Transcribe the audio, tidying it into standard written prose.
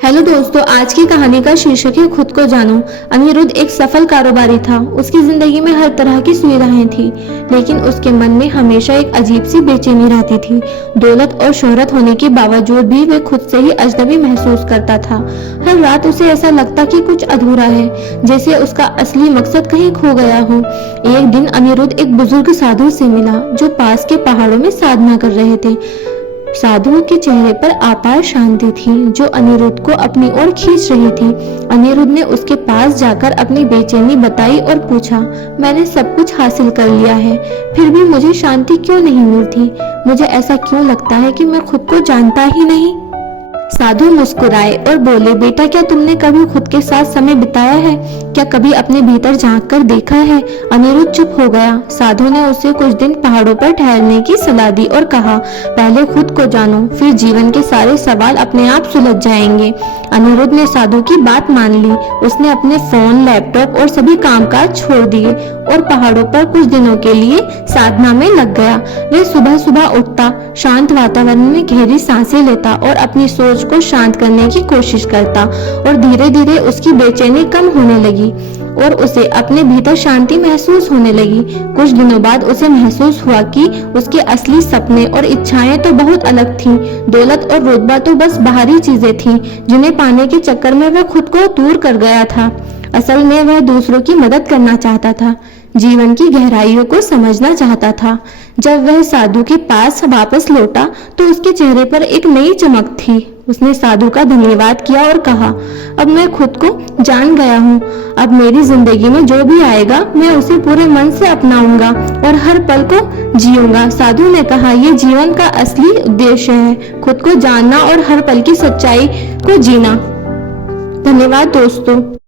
Hello दोस्तों, आज की कहानी का शीर्षक है खुद को जानो। अनिरुद्ध एक सफल कारोबारी था। उसकी जिंदगी में हर तरह की सुविधाएं थी, लेकिन उसके मन में हमेशा एक अजीब सी बेचैनी रहती थी। दौलत और शोहरत होने के बावजूद भी वह खुद से ही अजनबी महसूस करता था। हर रात उसे ऐसा लगता कि कुछ अधूरा है, जैसे उसका असली मकसद कहीं खो गया हो। एक दिन अनिरुद्ध एक बुजुर्ग साधु से मिला, जो पास के पहाड़ों में साधना कर रहे थे। साधु के चेहरे पर अपार शांति थी, जो अनिरुद्ध को अपनी ओर खींच रही थी। अनिरुद्ध ने उसके पास जाकर अपनी बेचैनी बताई और पूछा, मैंने सब कुछ हासिल कर लिया है, फिर भी मुझे शांति क्यों नहीं मिलती? मुझे ऐसा क्यों लगता है कि मैं खुद को जानता ही नहीं? साधु मुस्कुराए और बोले, बेटा, क्या तुमने कभी खुद के साथ समय बिताया है? क्या कभी अपने भीतर झांक कर देखा है? अनिरुद्ध चुप हो गया। साधु ने उसे कुछ दिन पहाड़ों पर ठहरने की सलाह दी और कहा, पहले खुद को जानो, फिर जीवन के सारे सवाल अपने आप सुलझ जाएंगे। अनिरुद्ध ने साधु की बात मान ली। उसने अपने फोन, लैपटॉप और सभी कामकाज छोड़ दिए और पहाड़ों पर कुछ दिनों के लिए साधना में लग गया। वह सुबह सुबह उठता, शांत वातावरण में गहरी सांसें लेता और अपनी सोच को शांत करने की कोशिश करता, और धीरे धीरे उसकी बेचैनी कम होने लगी और उसे अपने भीतर शांति महसूस होने लगी। कुछ दिनों बाद उसे महसूस हुआ कि उसके असली सपने और इच्छाएं तो बहुत अलग थीं। दौलत और रुतबा तो बस बाहरी चीजें थीं, जिन्हें पाने के चक्कर में वह खुद को दूर कर गया था। असल में वह दूसरों की मदद करना चाहता था, जीवन की गहराइयों को समझना चाहता था। जब वह साधु के पास वापस लौटा तो उसके चेहरे पर एक नई चमक थी। उसने साधु का धन्यवाद किया और कहा, अब मैं खुद को जान गया हूँ। अब मेरी जिंदगी में जो भी आएगा, मैं उसे पूरे मन से अपनाऊंगा और हर पल को जीऊंगा। साधु ने कहा, ये जीवन का असली उद्देश्य है, खुद को जानना और हर पल की सच्चाई को जीना। धन्यवाद दोस्तों।